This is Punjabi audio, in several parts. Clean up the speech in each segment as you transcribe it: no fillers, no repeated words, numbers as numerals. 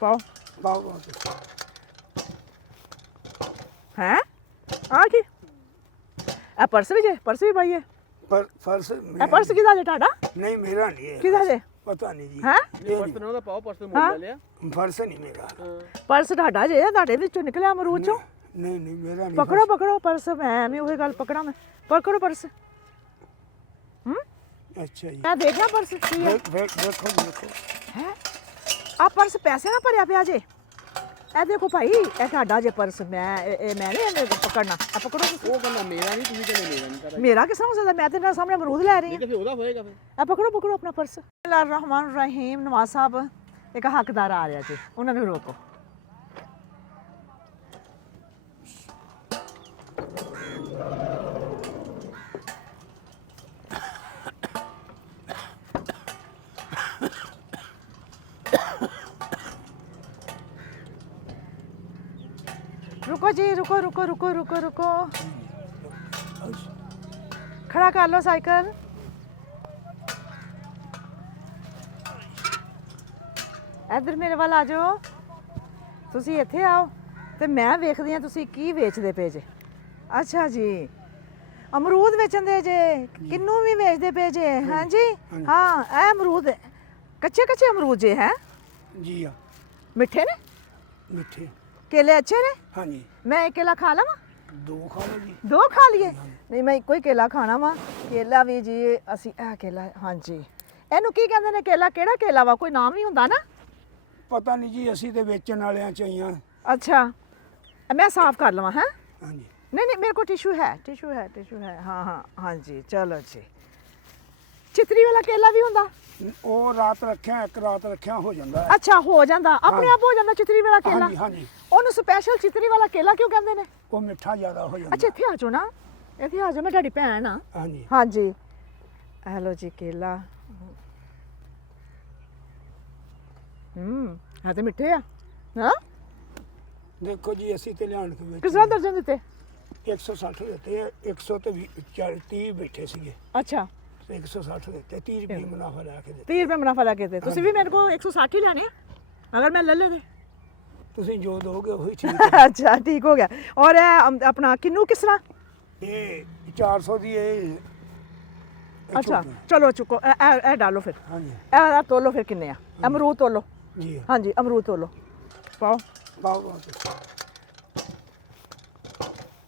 ਪਾਓ ਪਾਓ ਹੈ ਆ ਕੀ ਇਹ ਪਰਸ ਵੀ ਜੇ ਪਰਸ ਵੀ ਪਾਈਏ ਪਰ ਫਰਸ ਇਹ ਪਰਸ ਕਿਹਦਾ ਜੇ ਤੁਹਾਡਾ ਨਹੀਂ ਮੇਰਾ ਨਹੀਂ ਹੈ ਕਿਹਦਾ ਜੇ ਪਤਾ ਨਹੀਂ ਜੀ ਹੈ ਪਰਸ ਨਾ ਦਾ ਪਾਓ ਪਰਸ ਤੇ ਮੋੜ ਲੈ ਲਿਆ ਫਰਸ ਨਹੀਂ ਮੇਰਾ ਪਰਸ ਤੁਹਾਡਾ ਜੇ ਤੁਹਾਡੇ ਵਿੱਚੋਂ ਨਿਕਲਿਆ ਅਮਰੂਦ ਚੋਂ ਨਹੀਂ ਮੇਰਾ ਨਹੀਂ ਪਕੜੋ ਪਕੜੋ ਪਰਸ ਮੈਂ ਐਵੇਂ ਉਹੀ ਗੱਲ ਪਕੜਾਂ ਮੈਂ ਪਕੜੋ ਪਰਸ ਅੱਛਾ ਜੀ ਮੈਂ ਦੇਖਿਆ ਪਰਸ ਕੀ ਹੈ ਵੇਖੋ ਹੈ ਆ ਪਰਸ ਪੈਸੇ ਨਾਲ ਭਰਿਆ ਪਿਆ ਜੇ ਇਹ ਦੇਖੋ ਭਾਈ ਇਹ ਤੁਹਾਡਾ ਜੇ ਪਰਸ ਮੈਂ ਨਹੀਂ ਇਹਨੇ ਪਕੜਨਾ ਆ ਪਕੜੋ ਉਹ ਕਹਿੰਦਾ ਮੇਰਾ ਨਹੀਂ ਤੁਸੀਂ ਕਹਿੰਦੇ ਮੇਰਾ ਨਹੀਂ ਕਰਾ ਮੇਰਾ ਕਿਸ ਤਰ੍ਹਾਂ ਹੋ ਸਕਦਾ ਮੈਂ ਤੇ ਨਾਲ ਸਾਹਮਣੇ ਅਮਰੂਦ ਲੈ ਰਹੀ ਇਹ ਹਾਂ ਤਾਂ ਫਿਰ ਉਹਦਾ ਹੋਏਗਾ ਫਿਰ ਆ ਪਕੜੋ ਆਪਣਾ ਪਰਸ ਅੱਲਾਹ ਰਹਿਮਾਨ ਰਹੀਮ ਨਵਾਜ਼ ਸਾਹਿਬ ਇੱਕ ਹੱਕਦਾਰ ਆ ਰਿਹਾ ਜੀ ਉਹਨਾਂ ਨੂੰ ਰੋਕੋ रुको जी रुको खड़ा कर लो साइकिल इधर मेरे वाल आ जाओ ਤੁਸੀਂ ਇੱਥੇ ਆਓ ਤੇ ਮੈਂ ਵੇਖਦੀ ਆ ਤੁਸੀਂ ਕੀ ਵੇਚਦੇ ਪਏ ਜੇ ਅੱਛਾ ਜੀ ਅਮਰੂਦ ਵੇਚਦੇ ਜੇ ਕਿੰਨੂ ਵੀ ਵੇਚਦੇ ਪਏ ਜੇ ਹਾਂਜੀ ਹਾਂ ਇਹ ਅਮਰੂਦ ਕੱਚੇ ਅਮਰੂਦ ਜੇ ਹੈ ਜੀ ਆ ਮਿੱਠੇ ਨੇ ਮਿੱਠੇ केले अच्छे ने ਹਾਂਜੀ मैं एक केला खा लवा ਦੋ ਖਾ ਲਓ ਜੀ दो खा लिए नहीं मैं ਇੱਕੋ ਹੀ केला ਖਾਣਾ ਵਾ केला ਵੀ ਜੀ ਅਸੀਂ ਇਹ केला ਹਾਂਜੀ ਇਹਨੂੰ ਕੀ ਕਹਿੰਦੇ ਨੇ केला ਕਿਹੜਾ केला ਵਾ ਕੋਈ ਨਾਮ ਹੀ ਹੁੰਦਾ ਨਾ ਪਤਾ ਨਹੀਂ ਜੀ ਅਸੀਂ ਤੇ ਵੇਚਣ ਵਾਲਿਆਂ ਚ ਆਈਆਂ अच्छा मैं साफ कर लवा है ਹਾਂਜੀ नहीं मेरे को टिश्यू है हाँ जी चलो जी चितरी वाला केला भी ਹੁੰਦਾ ਉਹ ਰਾਤ ਰੱਖਿਆ ਇੱਕ ਰਾਤ ਰੱਖਿਆ ਹੋ ਜਾਂਦਾ ਹੈ ਅੱਛਾ ਹੋ ਜਾਂਦਾ ਆਪਣੇ ਆਪ ਹੋ ਜਾਂਦਾ ਚਿਤਰੀ ਵਾਲਾ केला ਹਾਂਜੀ ਉਹਨੂੰ ਸਪੈਸ਼ਲ ਚਿਤਰੀ ਵਾਲਾ केला ਕਿਉਂ ਕਹਿੰਦੇ ਨੇ ਉਹ ਮਿੱਠਾ ਜ਼ਿਆਦਾ ਹੋ ਜਾਂਦਾ ਅੱਛਾ ਇੱਥੇ ਆ ਜਾਓ ਨਾ ਇੱਥੇ ਆ ਜਾਓ ਮੈਂ ਤੁਹਾਡੀ ਭੈਣ ਆ ਹਾਂਜੀ ਹਾਂਜੀ ਹੈਲੋ ਜੀ केला ਹਾਂ ਤੇ ਮਿੱਠੇ ਆ ਹਾਂ ਦੇਖੋ ਜੀ ਅਸੀਂ ਤੇ ਲਿਆਣ ਕੇ ਵੇਚ ਕਿਸ ਤਰ੍ਹਾਂ ਦਰਜਨ ਦਿੱਤੇ 160 ਦਿੱਤੇ 100 ਤੇ 30 ਬੈਠੇ ਸੀਗੇ ਅੱਛਾ ਤੇ 160 ਦਿੱਤੇ 30 ਰੁਪਏ ਮੁਨਾਫਾ ਲੈ ਕੇ ਦਿੱਤੇ 30 ਰੁਪਏ ਮੁਨਾਫਾ ਲਾ ਕੇ ਦੇ ਤੁਸੀਂ ਵੀ ਮੇਰੇ ਕੋਲ 160 ਹੀ ਲੈਣੇ ਆ ਅਗਰ ਮੈਂ ਲੈ ਲਵੇ ਤੁਸੀਂ ਜੋ ਦੋਗੇ ਉਹੀ ਠੀਕ ਹੈ ਅੱਛਾ ਠੀਕ ਹੋ ਗਿਆ ਔਰ ਇਹ ਆਪਣਾ ਕਿੰਨੂ ਕਿਸ ਤਰ੍ਹਾਂ ਇਹ 400 ਦੀ ਇਹ ਅੱਛਾ ਚਲੋ ਚੁੱਕੋ ਇਹ ਡਾਲੋ ਫਿਰ ਹਾਂਜੀ ਇਹ ਤੋਲੋ ਫਿਰ ਕਿੰਨੇ ਆ ਅਮਰੂਦ ਤੋਲੋ ਜੀ ਹਾਂਜੀ ਅਮਰੂਦ ਤੋਲੋ ਪਾਓ ਪਾਓ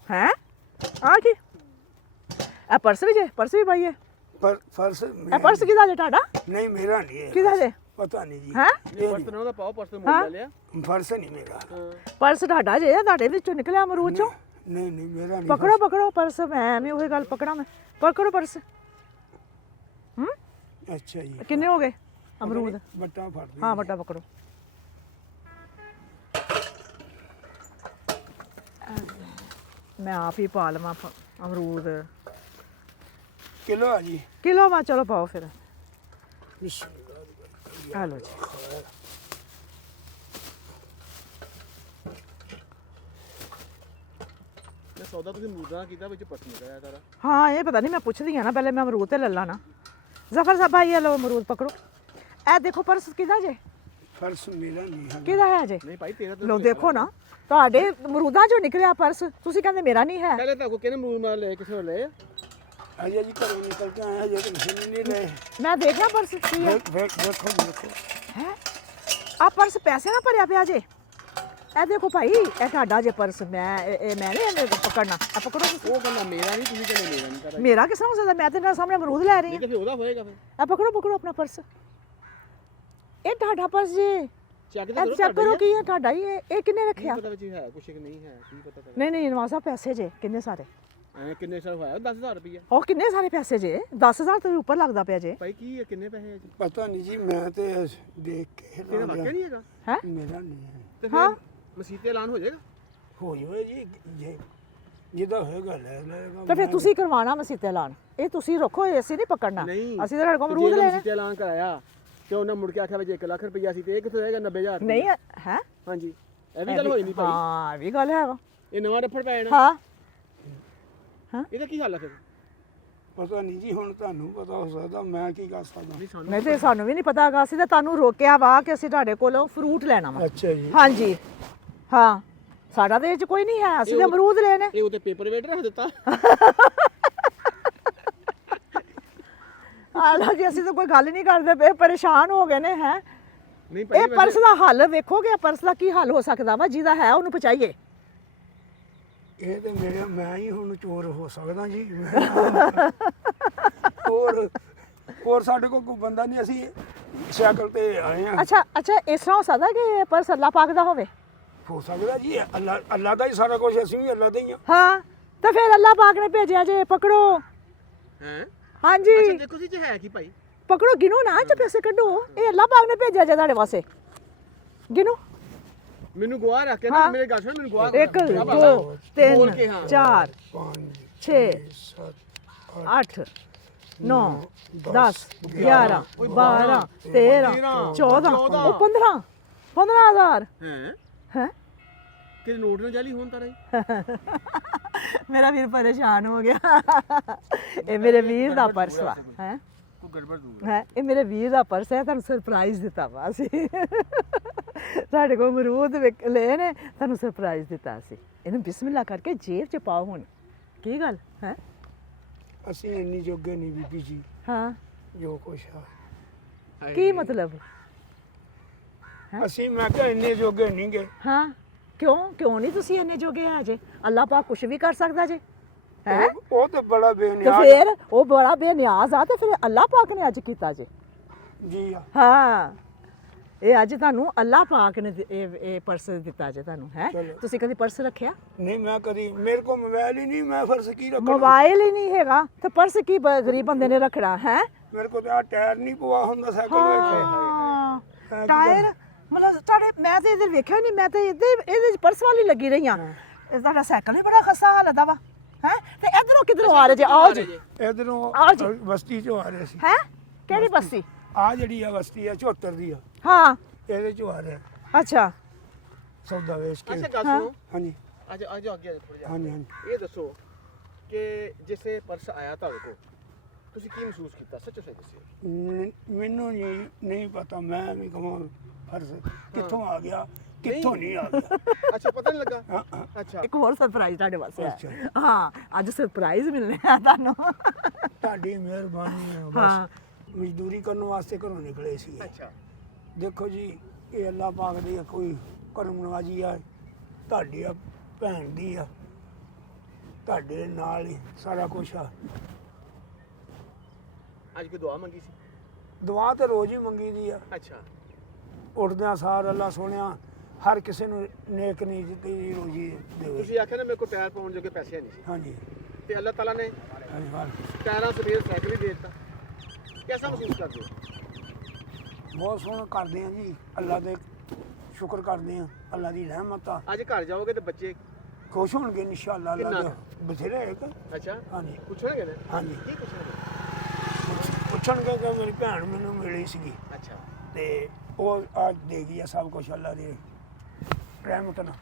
ਹੈ ਆ ਕੀ ਇਹ ਪਰਸ ਵੀ ਜੇ ਪਰਸ ਵੀ ਪਾਈਏ ਪਰ ਫਰਸ ਇਹ ਪਰਸ ਕਿਹਦਾ ਜੇ ਤੁਹਾਡਾ ਨਹੀਂ ਮੇਰਾ ਨਹੀਂ ਹੈ ਕਿਹਦਾ ਜੇ ਪਤਾ ਨਹੀਂ ਜੀ ਹੈ ਪਰਸ ਨਾ ਦਾ ਪਾਓ ਪਰਸ ਤੇ ਮੋੜ ਲੈ ਲਿਆ ਫਰਸ ਨਹੀਂ ਮੇਰਾ ਪਰਸ ਤੁਹਾਡਾ ਜੇ ਤੁਹਾਡੇ ਵਿੱਚੋਂ ਨਿਕਲਿਆ ਅਮਰੂਦ ਚੋਂ ਨਹੀਂ ਮੇਰਾ ਨਹੀਂ ਪਕੜੋ ਪਰਸ ਮੈਂ ਐਵੇਂ ਉਹੀ ਗੱਲ ਪਕੜਾਂ ਮੈਂ ਪਕੜੋ ਪਰਸ ਅੱਛਾ ਜੀ ਕਿੰਨੇ ਹੋ ਗਏ ਅਮਰੂਦ ਬੱਟਾ ਫੜ ਦੇ ਹਾਂ ਵੱਡਾ ਪਕੜੋ ਮੈਂ ਆਪ ਹੀ ਪਾ ਲਵਾਂ ਅਮਰੂਦ ਕਿਲੋ ਆ ਜੀ ਕਿਲੋ ਵਾ ਚਲੋ ਪਾਓ ਫਿਰ ਆ ਲਓ ਜੀ ਮੈਂ ਸੌਦਾ ਤੁਸੀਂ ਮੂਦਾ ਕੀਤਾ ਵਿੱਚ ਪਰਸ ਨਿਕਲਿਆ ਸਾਰਾ ਹਾਂ ਇਹ ਪਤਾ ਨਹੀਂ ਮੈਂ ਪੁੱਛਦੀ ਆ ਨਾ ਪਹਿਲੇ ਮੈਂ ਅਮਰੂਦ ਤੇ ਲੈ ਲਾ ਨਾ ਜ਼ਫਰ ਸਾਹਿਬ ਭਾਈ ਇਹ ਲਓ ਅਮਰੂਦ ਪਕੜੋ ਇਹ ਦੇਖੋ ਪਰਸ ਕਿਹਦਾ ਜੇ ਫਰਸ ਮੇਰਾ ਨਹੀਂ ਹੈ ਕਿਹਦਾ ਹੈ ਜੇ ਨਹੀਂ ਭਾਈ ਤੇਰਾ ਲਓ ਦੇਖੋ ਨਾ ਤੁਹਾਡੇ ਅਮਰੂਦਾਂ ਚੋਂ ਨਿਕਲਿਆ ਪਰਸ ਤੁਸੀਂ ਕਹਿੰਦੇ ਮੇਰਾ ਨਹੀਂ ਹੈ ਪਹਿਲੇ ਤਾਂ ਕੋ ਕਿਹਨੇ ਮੂਦ ਨਾਲ ਲੈ ਕਿਸੇ ਨੂੰ ਲੈ ਅਜੇ ਜੀ ਘਰੋਂ ਨਿਕਲ ਕੇ ਆਏ ਹਜੇ ਤਾਂ ਨਹੀਂ ਰਹੇ ਮੈਂ ਦੇਖਿਆ ਪਰਸ ਕੀ ਹੈ ਵੇਖੋ ਹੈ ਆ ਪਰਸ ਪੈਸੇ ਨਾਲ ਭਰਿਆ ਪਿਆ ਜੇ ਇਹ ਦੇਖੋ ਭਾਈ ਇਹ ਤੁਹਾਡਾ ਜੇ ਪਰਸ ਮੈਂ ਨਹੀਂ ਇਹਨੇ ਪਕੜਨਾ ਆ ਪਕੜੋ ਉਹ ਕਹਿੰਦਾ ਮੇਰਾ ਨਹੀਂ ਤੁਸੀਂ ਕਹਿੰਦੇ ਮੇਰਾ ਨਹੀਂ ਕਰਾ ਮੇਰਾ ਕਿਸ ਤਰ੍ਹਾਂ ਹੋ ਸਕਦਾ ਮੈਂ ਤੇ ਨਾਲ ਸਾਹਮਣੇ ਅਮਰੂਦ ਲੈ ਰਹੀ ਇਹ ਤਾਂ ਫਿਰ ਉਹਦਾ ਹੋਏਗਾ ਫਿਰ ਆ ਪਕੜੋ ਆਪਣਾ ਪਰਸ ਇਹ ਤੁਹਾਡਾ ਪਰਸ ਜੇ ਚੈੱਕ ਤਾਂ ਇਹ ਚੈੱਕ ਕਰੋ ਕੀ ਹੈ ਤੁਹਾਡਾ ਹੀ ਇਹ ਕਿੰਨੇ ਰੱਖਿਆ ਪਤਾ ਵਿੱਚ ਹੈ ਕੁਛ ਕਿ ਨਹੀਂ ਹੈ ਕੀ ਪਤਾ ਕਰ ਨਹੀਂ ਨਵਾਜ਼ ਸਾਹਿਬ ਪੈਸੇ ਜੇ ਕਿੰਨੇ ਸਾਰੇ ਐ ਕਿੰਨੇ ਸਾਲ ਹੋਇਆ 10000 ਰੁਪਇਆ ਉਹ ਕਿੰਨੇ ਸਾਰੇ ਪੈਸੇ ਜੇ 10000 ਤੋਂ ਵੀ ਉੱਪਰ ਲੱਗਦਾ ਪਿਆ ਜੇ ਭਾਈ ਕੀ ਹੈ ਕਿੰਨੇ ਪੈਸੇ ਹੈ ਜੀ ਪਤਾ ਨਹੀਂ ਜੀ ਮੈਂ ਤੇ ਦੇਖ ਕੇ ਤੇਰਾ ਵਾਕਿਆ ਨਹੀਂ ਹੈਗਾ ਹੈ ਮੇਰਾ ਨਹੀਂ ਹੈ ਤੇ ਹਾਂ। ਫਿਰ ਮਸੀਤੇ ਐਲਾਨ ਹੋ ਜਾਏਗਾ ਹੋ ਜਾਵੇ ਜੀ ਜੇ ਜਿਹਦਾ ਹੋਏਗਾ ਲੈ ਲੈਗਾ ਤਾਂ ਫਿਰ ਤੁਸੀਂ ਕਰਵਾਉਣਾ ਮਸੀਤੇ ਐਲਾਨ ਇਹ ਤੁਸੀਂ ਰੱਖੋ ਅਸੀਂ ਨਹੀਂ ਪਕੜਨਾ ਨਹੀਂ ਅਸੀਂ ਤਾਂ ਤੁਹਾਡੇ ਕੋਲ ਅਮਰੂਦ ਲੈਣੇ ਮਸੀਤੇ ਐਲਾਨ ਕਰਾਇਆ ਤੇ ਉਹਨਾਂ ਮੁੜ ਕੇ ਆਖਿਆ ਵੀ 1 ਲੱਖ ਰੁਪਇਆ ਸੀ ਤੇ ਇਹ ਕਿੱਥੋਂ ਆਏਗਾ 90000 ਨਹੀਂ ਹੈ ਹਾਂਜੀ ਇਹ ਵੀ ਗੱਲ ਹੋਈ ਨਹੀਂ ਭਾਈ ਹਾਂ ਇਹ ਵੀ ਗੱਲ ਹੈ ਵਾ ਇਹ ਨਵਾਂ ਰਫੜ ਪੈ ਜਾਣਾ ਹਾਂ ਇਹਦਾ ਕੀ ਹੱਲ ਹੈ ਫਿਰ ਪਤਾ ਨਹੀਂ ਜੀ, ਹੁਣ ਤੁਹਾਨੂੰ ਪਤਾ ਹੋ ਸਕਦਾ, ਮੈਂ ਕੀ ਕਰ ਸਕਦਾ। ਨਹੀਂ ਸਾਨੂੰ ਨਹੀਂ ਤੇ ਸਾਨੂੰ ਵੀ ਨਹੀਂ ਪਤਾ ਹੈਗਾ, ਅਸੀਂ ਤਾਂ ਤੁਹਾਨੂੰ ਰੋਕਿਆ ਵਾ ਕਿ ਅਸੀਂ ਤੁਹਾਡੇ ਕੋਲੋਂ ਫਰੂਟ ਲੈਣਾ ਵਾ। ਅੱਛਾ ਜੀ। ਹਾਂਜੀ ਹਾਂ, ਸਾਡਾ ਤੇ ਇਹ ਚ ਕੋਈ ਨਹੀਂ ਹੈ, ਅਸੀਂ ਤਾਂ ਅਮਰੂਦ ਲੈਣੇ। ਇਹ ਉਤੇ ਪੇਪਰ ਵੇਟ ਰੱਖ ਦਿੱਤਾ। ਹਾਲਾਂਕਿ ਅਸੀਂ ਤਾਂ ਕੋਈ ਗੱਲ ਨਹੀਂ ਕਰਦੇ ਪਏ, ਪਰੇਸ਼ਾਨ ਹੋ ਗਏ ਨੇ ਹੈ। ਨਹੀਂ ਇਹ ਪਰਸ ਦਾ ਹੱਲ ਵੇਖੋਗੇ, ਪਰਸ ਦਾ ਕੀ ਹੱਲ ਹੋ ਸਕਦਾ ਵਾ, ਜਿਹਦਾ ਹੈ ਉਹਨੂੰ ਪਹੁੰਚਾਈਏ। ਇਹ ਤੇ ਮੈਂ ਹੀ ਹੁਣ ਚੋਰ ਹੋ ਸਕਦਾ ਜੀ। ਹੋਰ ਸਾਡੇ ਕੋਲ ਕੋਈ ਬੰਦਾ ਨਹੀਂ, ਅਸੀਂ ਸਾਈਕਲ ਤੇ ਆਏ ਆ। ਅੱਛਾ ਅੱਛਾ, ਇਸ ਤਰ੍ਹਾਂ ਹੋ ਸਕਦਾ ਕਿ ਇਹ ਪਰਸ ਅੱਲਾਹ ਪਾਕ ਦਾ ਹੋਵੇ। ਹੋ ਸਕਦਾ ਜੀ, ਅੱਲਾ ਦਾ ਹੀ ਸਾਰਾ ਕੁਝ, ਅਸੀਂ ਵੀ ਅੱਲਾ ਦੇ ਹੀ ਆ। ਹਾਂ, ਤਾਂ ਫਿਰ ਅੱਲਾਹ ਪਾਕ ਨੇ ਭੇਜਿਆ ਜੇ, ਪਕੜੋ। ਹੈ ਹਾਂਜੀ ਅੱਛਾ ਦੇਖੋ ਜੀ, ਹੈ ਕੀ ਭਾਈ? ਪਕੜੋ, ਗਿਣੋ ਨਾ, ਚ ਪੈਸੇ ਕੱਢੋ। ਇਹ ਅੱਲਾਹ ਪਾਕ ਨੇ ਭੇਜਿਆ ਜੇ ਤੁਹਾਡੇ ਵਾਸਤੇ, ਗਿਣੋ। ਮੈਨੂੰ ਗਵਾਹ ਰੱਖ ਕੇ ਨਾ, ਹਾਂ। ਮੇਰੇ ਗੱਲ ਸੁਣ, ਮੈਨੂੰ ਗਵਾਹ 1 2 3 ਬੋਲ ਕੇ ਹਾਂ। 4 5 6 7 8 9 10 11 12 13 14 ਉਹ 15,000 ਹੈ ਹੈ। ਕਿ ਨੋਟ ਨਾ ਜਾਲੀ ਹੋਣ ਤਾਂ ਰਹੀ। ਮੇਰਾ ਵੀਰ ਪਰੇਸ਼ਾਨ ਹੋ ਗਿਆ। ਇਹ ਮੇਰੇ ਵੀਰ ਦਾ ਪਰਸ ਵਾ ਹੈ। ਕੋਈ ਗੜਬੜ ਦੂਗਾ। ਹੈ ਇਹ ਮੇਰੇ ਵੀਰ ਦਾ ਪਰਸ ਹੈ, ਤੁਹਾਨੂੰ ਸਰਪ੍ਰਾਈਜ਼ ਦਿੱਤਾ ਵਾ ਅਸੀਂ। ਸਾਡੇ ਕੋਲ ਅਮਰੂਦ ਲਏ ਨੇ, ਤੁਹਾਨੂੰ ਸਰਪ੍ਰਾਈਜ਼ ਦਿੱਤਾ ਅਸੀਂ। ਇਹਨੂੰ ਬਿਸਮਿਲ੍ਲਾ ਕਰਕੇ ਜੇਬ 'ਚ ਪਾਓ ਹੁਣ। ਕੀ ਗੱਲ ਹੈ? ਅਸੀਂ ਇੰਨੀ ਜੋਗੇ ਨਹੀਂ ਬੀਬੀ ਜੀ, ਹਾਂ, ਜੋ ਕੁਛ ਆ। ਕੀ ਮਤਲਬ? ਅਸੀਂ ਮੈਂ ਕਿਹਾ ਇੰਨੇ ਜੋਗੇ ਨਹੀਂ ਗਏ। ਹਾਂ, ਕਿਉਂ ਨਹੀਂ ਤੁਸੀਂ ਇੰਨੇ ਜੋਗੇ ਆ ਜੇ? ਅੱਲਾਹ ਪਾਕ ਕੁਛ ਵੀ ਕਰ ਸਕਦਾ ਜੇ ਹੈ। ਉਹ ਤੇ ਬੜਾ ਤੇ ਬੇਨਿਆਜ਼ ਫਿਰ ਉਹ ਬੜਾ ਬੇਨਿਆਜ਼ ਆ, ਤੇ ਫਿਰ ਅੱਲਾਹ ਪਾਕ ਨੇ ਅੱਜ ਕੀਤਾ ਜੇ। ਜੀ ਆ। ਹਾਂ, ਇਹ ਅੱਜ ਤੁਹਾਨੂੰ ਅੱਲਾਹ ਪਾਕ ਨੇ ਇਹ ਪਰਸ ਦਿੱਤਾ ਜੇ ਤੁਹਾਨੂੰ ਹੈ। ਚਲੋ। ਤੁਸੀਂ ਕਦੀ ਪਰਸ ਰੱਖਿਆ? ਨਹੀਂ, ਮੈਂ ਕਦੀ, ਮੇਰੇ ਕੋਲ ਮੋਬਾਈਲ ਹੀ ਨਹੀਂ, ਮੈਂ ਫਰਸ ਕੀ ਰੱਖਣਾ। ਮੋਬਾਈਲ ਹੀ ਨਹੀਂ ਹੈਗਾ ਤੇ ਪਰਸ ਕੀ ਗਰੀਬ ਬੰਦੇ ਨੇ ਰੱਖਣਾ ਹੈ। ਮੇਰੇ ਕੋਲ ਤਾਂ ਟਾਇਰ ਨਹੀਂ ਪਵਾ ਹੁੰਦਾ ਸਾਈਕਲ ਵਿੱਚ। ਹਾਂ, ਟਾਇਰ ਮਤਲਬ ਤੁਹਾਡੇ, ਮੈਂ ਤੇ ਇਧਰ ਵੇਖਿਆ ਨਹੀਂ, ਮੈਂ ਤੇ ਇਹਦੇ ਪਰਸ ਵਾਲੀ ਲੱਗੀ ਰਹੀ ਆ। ਇਹ ਤੁਹਾਡਾ ਸਾਈਕਲ ਵੀ ਬੜਾ ਖਸਤਾ ਹਾਲਤ ਦਾ ਵਾ ਹੈ। ਤੇ ਇਧਰੋਂ ਕਿਧਰੋਂ ਆ ਰਹੇ ਜੇ? ਆਓ ਜੀ, ਇਧਰੋਂ ਆਓ ਜੀ। ਬਸਤੀ ਚੋਂ ਆ ਰਹੇ ਸੀ। ਹੈ ਕਿਹੜੀ ਬਸਤੀ? ਆ ਜਿਹੜੀ ਆ ਬਸਤੀ ਆ 74 ਦੀ ਆ, ਹਾਂ, ਇਹਦੇ ਚੋਂ ਆ ਰਹੇ ਅੱਛਾ ਸੌਦਾ ਵੇਚ ਕੇ। ਅੱਛਾ ਗੱਲ ਸੁਣੋ, ਹਾਂਜੀ ਅੱਜ ਅੱਗੇ ਥੋੜਾ ਜਿਹਾ ਹਾਂਜੀ ਹਾਂਜੀ। ਇਹ ਦੱਸੋ ਕਿ ਜਿਸੇ ਪਰਸ ਆਇਆ ਤੁਹਾਡੇ ਕੋਲ, ਤੁਸੀਂ ਕੀ ਮਹਿਸੂਸ ਕੀਤਾ? ਸੱਚੋ ਸੱਚ ਦੱਸਿਓ। ਮੈਨੂੰ ਨਹੀਂ ਪਤਾ, ਮੈਂ ਵੀ ਕਹਾਂ ਫਰਜ਼ ਕਿੱਥੋਂ ਆ ਗਿਆ, ਕਿੱਥੋਂ ਨਹੀਂ ਆ ਗਿਆ। ਅੱਛਾ, ਪਤਾ ਨਹੀਂ ਲੱਗਾ। ਹਾਂ, ਹਾਂ। ਅੱਛਾ, ਇੱਕ ਹੋਰ ਸਰਪ੍ਰਾਈਜ਼ ਤੁਹਾਡੇ ਵਾਸਤੇ ਅੱਛਾ। ਹੈ। ਹਾਂ, ਅੱਜ ਸਰਪ੍ਰਾਈਜ਼ ਮਿਲਨੇ ਆ ਤੁਹਾਨੂੰ। ਤੁਹਾਡੀ ਮਿਹਰਬਾਨੀ ਹੈ। ਹਾਂ। ਬਸ ਮਜ਼ਦੂਰੀ ਕਰਨ ਵਾਸਤੇ ਘਰੋਂ ਨਿਕਲੇ ਸੀ। ਅੱਛਾ। ਦੇਖੋ ਜੀ, ਇਹ ਅੱਲਾਹ ਪਾਕ ਦੀ ਕੋਈ ਕਰਮ ਨਵਾਜੀ ਆ, ਤੁਹਾਡੀ ਆ, ਭੈਣ ਦੀ ਆ, ਤੁਹਾਡੇ ਨਾਲ ਹੀ ਸਾਰਾ ਕੁਝ ਆ। ਅੱਜ ਕੋਈ ਦੁਆ ਮੰਗੀ ਸੀ? ਦੁਆ ਤੇ ਰੋਜ਼ ਹੀ ਮੰਗੀ ਦੀ ਆ। ਅੱਛਾ। ਉੱਠਦਿਆਂ ਸਾਰ ਅੱਲਾ ਸੋਹਣਿਆ ਹਰ ਕਿਸੇ ਨੂੰ ਨੇਕ ਨੀਤ ਦੀ ਰੋਜੀ ਦੇਵੇ। ਤੁਸੀਂ ਆਖਿਆ ਨਾ ਮੇਰੇ ਕੋਲ ਟਾਇਰ ਪਾਉਣ ਜੋਗੇ ਪੈਸੇ ਨਹੀਂ ਸੀ, ਹਾਂਜੀ ਤੇ ਅੱਲਾਹ ਤਾਲਾ ਨੇ ਹਾਂਜੀ ਵਾਹ। ਟਾਇਰਾਂ ਸਮੇਤ ਸਾਈਕਲ ਹੀ ਦੇ ਦਿੱਤਾ। ਕਿਹਦਾ ਮਹਿਸੂਸ ਕਰਦੇ ਹੋ? ਬਹੁਤ ਸੋਹਣਾ ਕਰਦੇ ਆ ਜੀ, ਅੱਲਾ ਦੇ ਸ਼ੁਕਰ ਕਰਦੇ ਆ, ਅੱਲਾ ਦੀ ਰਹਿਮਤ ਆ। ਅੱਜ ਘਰ ਜਾਓਗੇ ਤੇ ਬੱਚੇ ਖੁਸ਼ ਹੋਣਗੇ ਇਨਸ਼ਾਅੱਲਾ। ਅੱਲਾ ਕਿੰਨਾ ਦੇ ਬਥੇਰੇ ਇੱਕ। ਅੱਛਾ ਹਾਂਜੀ ਪੁੱਛਣਗੇ ਨਾ? ਹਾਂਜੀ। ਕੀ ਪੁੱਛਣਗੇ? ਪੁੱਛਣਗੇ ਕਿ ਮੇਰੀ ਭੈਣ ਮੈਨੂੰ ਮਿਲੀ ਸੀਗੀ ਅੱਛਾ। ਤੇ ਉਹ ਅੱਜ ਦੇ ਗਈ ਆ ਸਭ ਕੁਝ ਅੱਲਾ ਦੀ ਰਹਿਮਤ ਨਾਲ।